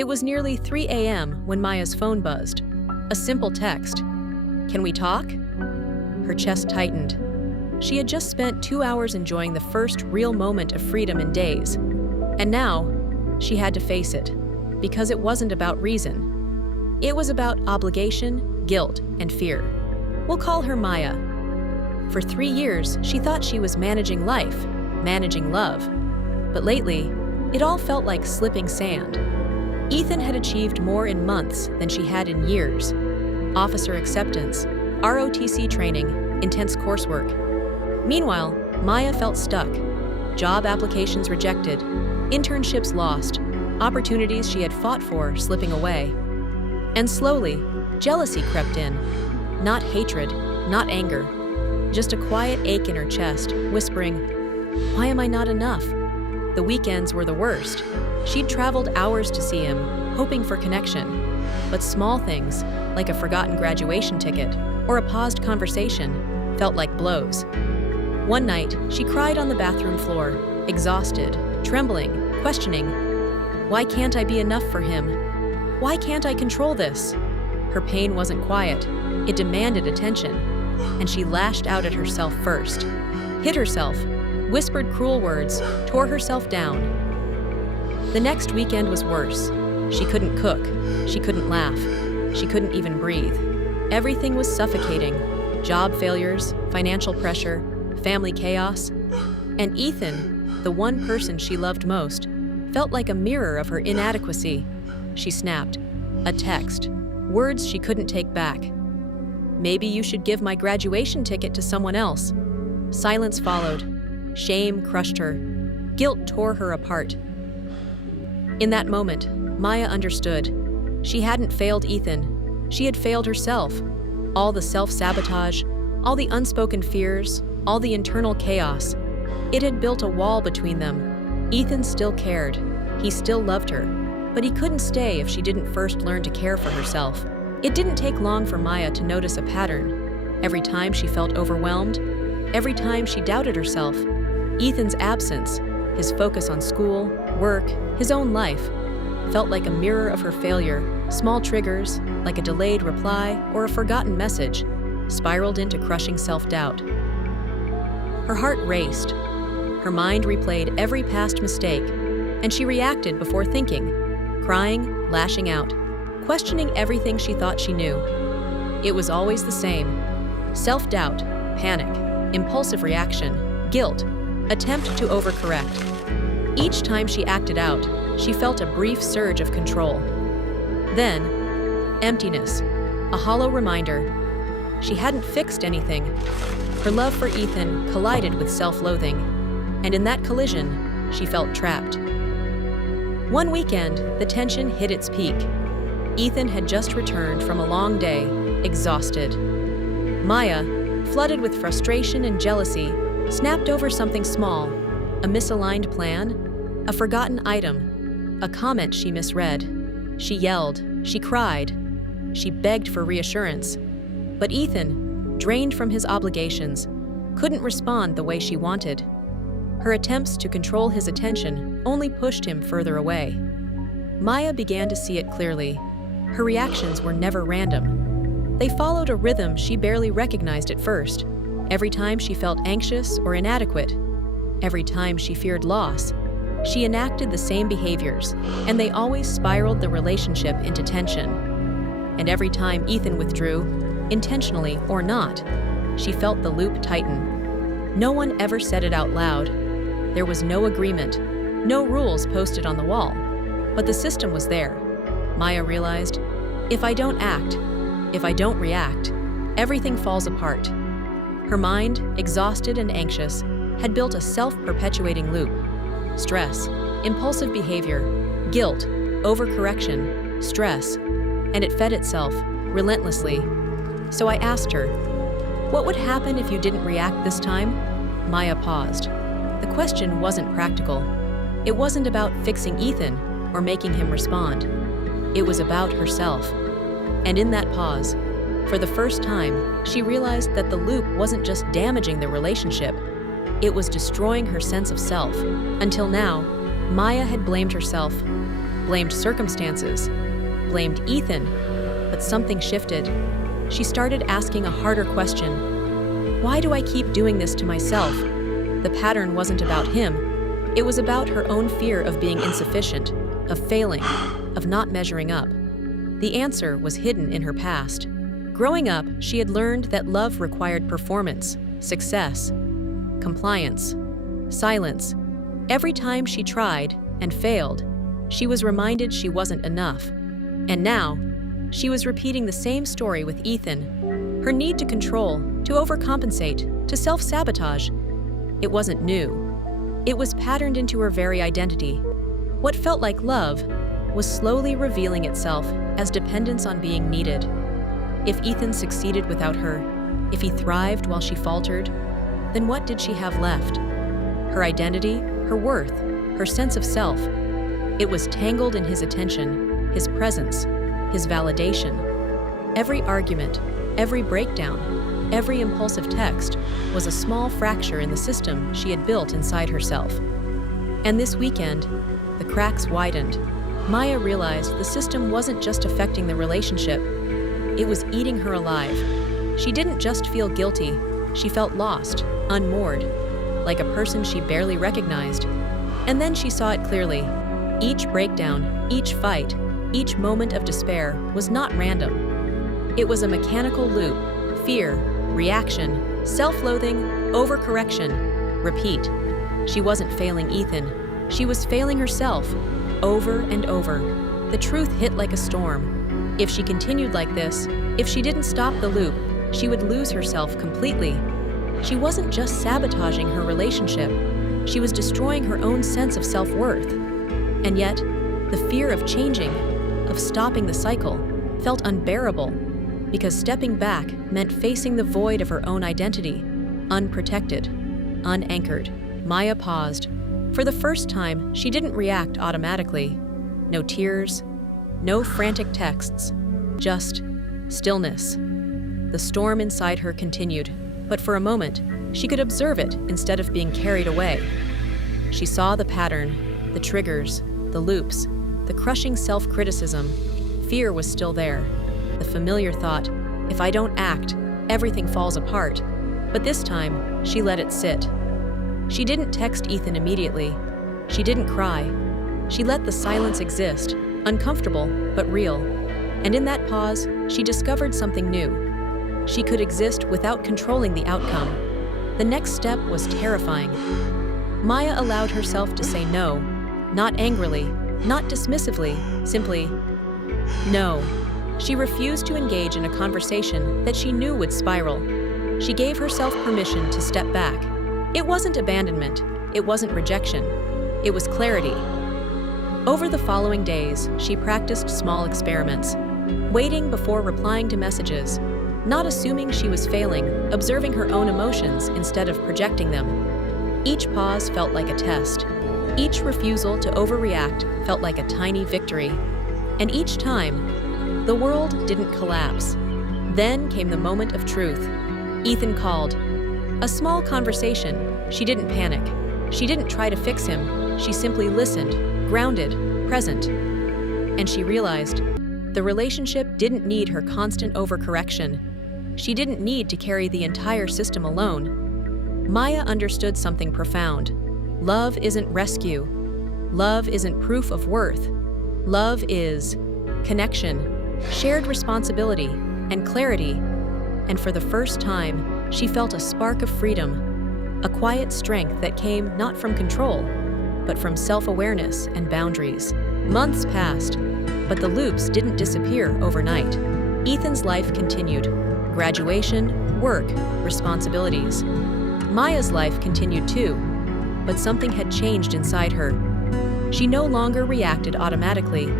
It was nearly 3 a.m. when Maya's phone buzzed. A simple text. "Can we talk?" Her chest tightened. She had just spent 2 hours enjoying the first real moment of freedom in days. And now, she had to face it. Because it wasn't about reason. It was about obligation, guilt, and fear. We'll call her Maya. For 3 years, she thought she was managing life, managing love. But lately, it all felt like slipping sand. Ethan had achieved more in months than she had in years. Officer acceptance, ROTC training, intense coursework. Meanwhile, Maya felt stuck. Job applications rejected, internships lost, opportunities she had fought for slipping away. And slowly, jealousy crept in. Not hatred, not anger. Just a quiet ache in her chest, whispering, "Why am I not enough?" The weekends were the worst. She'd traveled hours to see him, hoping for connection. But small things, like a forgotten graduation ticket or a paused conversation, felt like blows. One night, she cried on the bathroom floor, exhausted, trembling, questioning, "Why can't I be enough for him? Why can't I control this?" Her pain wasn't quiet. It demanded attention. And she lashed out at herself first, hit herself, whispered cruel words, tore herself down. The next weekend was worse. She couldn't cook. She couldn't laugh. She couldn't even breathe. Everything was suffocating. Job failures, financial pressure, family chaos. And Ethan, the one person she loved most, felt like a mirror of her inadequacy. She snapped. A text. Words she couldn't take back. "Maybe you should give my graduation ticket to someone else." Silence followed. Shame crushed her. Guilt tore her apart. In that moment, Maya understood. She hadn't failed Ethan. She had failed herself. All the self-sabotage, all the unspoken fears, all the internal chaos. It had built a wall between them. Ethan still cared. He still loved her. But he couldn't stay if she didn't first learn to care for herself. It didn't take long for Maya to notice a pattern. Every time she felt overwhelmed, every time she doubted herself, Ethan's absence, his focus on school, work, his own life, felt like a mirror of her failure. Small triggers, like a delayed reply or a forgotten message, spiraled into crushing self-doubt. Her heart raced. Her mind replayed every past mistake, and she reacted before thinking, crying, lashing out, questioning everything she thought she knew. It was always the same. Self-doubt, panic, impulsive reaction, guilt, attempt to overcorrect. Each time she acted out, she felt a brief surge of control. Then, emptiness, a hollow reminder. She hadn't fixed anything. Her love for Ethan collided with self-loathing, and in that collision, she felt trapped. One weekend, the tension hit its peak. Ethan had just returned from a long day, exhausted. Maya, flooded with frustration and jealousy, snapped over something small, a misaligned plan, a forgotten item, a comment she misread. She yelled, she cried, she begged for reassurance. But Ethan, drained from his obligations, couldn't respond the way she wanted. Her attempts to control his attention only pushed him further away. Maya began to see it clearly. Her reactions were never random. They followed a rhythm she barely recognized at first. Every time she felt anxious or inadequate, every time she feared loss, she enacted the same behaviors, and they always spiraled the relationship into tension. And every time Ethan withdrew, intentionally or not, she felt the loop tighten. No one ever said it out loud. There was no agreement, no rules posted on the wall, but the system was there. Maya realized, if I don't act, if I don't react, everything falls apart. Her mind, exhausted and anxious, had built a self-perpetuating loop. Stress, impulsive behavior, guilt, overcorrection, stress, and it fed itself, relentlessly. So I asked her, "What would happen if you didn't react this time?" Maya paused. The question wasn't practical. It wasn't about fixing Ethan or making him respond. It was about herself. And in that pause, for the first time, she realized that the loop wasn't just damaging the relationship, it was destroying her sense of self. Until now, Maya had blamed herself. blamed circumstances, blamed Ethan, but something shifted. She started asking a harder question. Why do I keep doing this to myself? The pattern wasn't about him. It was about her own fear of being insufficient, of failing, of not measuring up. The answer was hidden in her past. Growing up, she had learned that love required performance, success, compliance, silence. Every time she tried and failed, she was reminded she wasn't enough. And now, she was repeating the same story with Ethan. Her need to control, to overcompensate, to self-sabotage. It wasn't new. It was patterned into her very identity. What felt like love was slowly revealing itself as dependence on being needed. If Ethan succeeded without her, if he thrived while she faltered, then what did she have left? Her identity, her worth, her sense of self. It was tangled in his attention, his presence, his validation. Every argument, every breakdown, every impulsive text was a small fracture in the system she had built inside herself. And this weekend, the cracks widened. Maya realized the system wasn't just affecting the relationship, it was eating her alive. She didn't just feel guilty, she felt lost, unmoored, like a person she barely recognized. And then she saw it clearly. Each breakdown, each fight, each moment of despair was not random. It was a mechanical loop: fear, reaction, self-loathing, overcorrection, repeat. She wasn't failing Ethan, she was failing herself, over and over. The truth hit like a storm. If she continued like this, if she didn't stop the loop, she would lose herself completely. She wasn't just sabotaging her relationship, she was destroying her own sense of self-worth. And yet, the fear of changing, of stopping the cycle, felt unbearable, because stepping back meant facing the void of her own identity, unprotected, unanchored. Maya paused. For the first time, she didn't react automatically. No tears, no frantic texts, just stillness. The storm inside her continued, but for a moment, she could observe it instead of being carried away. She saw the pattern, the triggers, the loops, the crushing self-criticism. Fear was still there. The familiar thought, if I don't act, everything falls apart. But this time, she let it sit. She didn't text Ethan immediately. She didn't cry. She let the silence exist, uncomfortable but real. And in that pause, she discovered something new. She could exist without controlling the outcome. The next step was terrifying. Maya allowed herself to say no, not angrily, not dismissively, simply no. She refused to engage in a conversation that she knew would spiral. She gave herself permission to step back. It wasn't abandonment, it wasn't rejection, it was clarity. Over the following days, she practiced small experiments, waiting before replying to messages, not assuming she was failing, observing her own emotions instead of projecting them. Each pause felt like a test. Each refusal to overreact felt like a tiny victory. And each time, the world didn't collapse. Then came the moment of truth. Ethan called. A small conversation. She didn't panic. She didn't try to fix him. She simply listened, grounded, present. And she realized the relationship didn't need her constant overcorrection. She didn't need to carry the entire system alone. Maya understood something profound. Love isn't rescue. Love isn't proof of worth. Love is connection, shared responsibility, and clarity. And for the first time, she felt a spark of freedom, a quiet strength that came not from control, but from self-awareness and boundaries. Months passed, but the loops didn't disappear overnight. Ethan's life continued. Graduation, work, responsibilities. Maya's life continued too, but something had changed inside her. She no longer reacted automatically.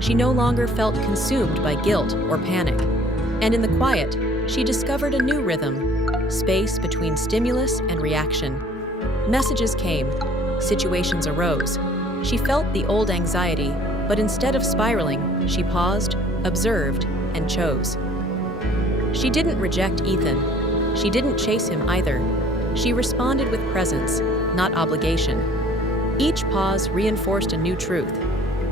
She no longer felt consumed by guilt or panic. And in the quiet, she discovered a new rhythm, space between stimulus and reaction. Messages came, situations arose. She felt the old anxiety, but instead of spiraling, she paused, observed, and chose. She didn't reject Ethan. She didn't chase him either. She responded with presence, not obligation. Each pause reinforced a new truth.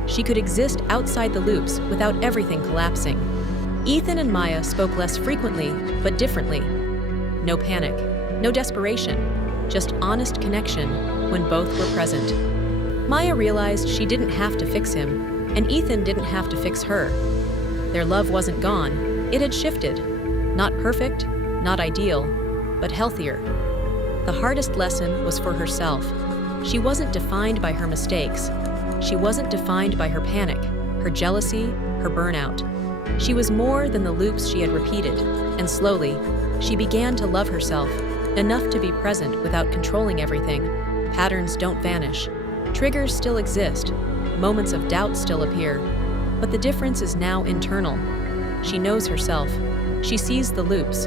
She could exist outside the loops without everything collapsing. Ethan and Maya spoke less frequently, but differently. No panic, no desperation, just honest connection when both were present. Maya realized she didn't have to fix him, and Ethan didn't have to fix her. Their love wasn't gone, it had shifted. Not perfect, not ideal, but healthier. The hardest lesson was for herself. She wasn't defined by her mistakes. She wasn't defined by her panic, her jealousy, her burnout. She was more than the loops she had repeated, and slowly, she began to love herself, enough to be present without controlling everything. Patterns don't vanish. Triggers still exist. Moments of doubt still appear. But the difference is now internal. She knows herself. She sees the loops.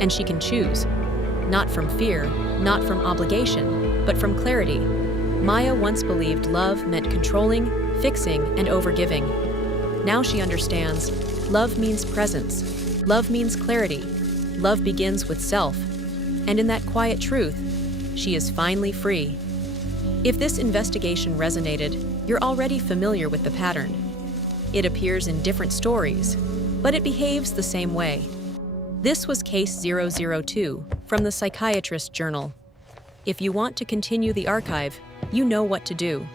And she can choose. Not from fear, not from obligation, but from clarity. Maya once believed love meant controlling, fixing, and overgiving. Now she understands. Love means presence. Love means clarity. Love begins with self. And in that quiet truth, she is finally free. If this investigation resonated, you're already familiar with the pattern. It appears in different stories, but it behaves the same way. This was Case 002 from the Psychiatrist Journal. If you want to continue the archive, you know what to do.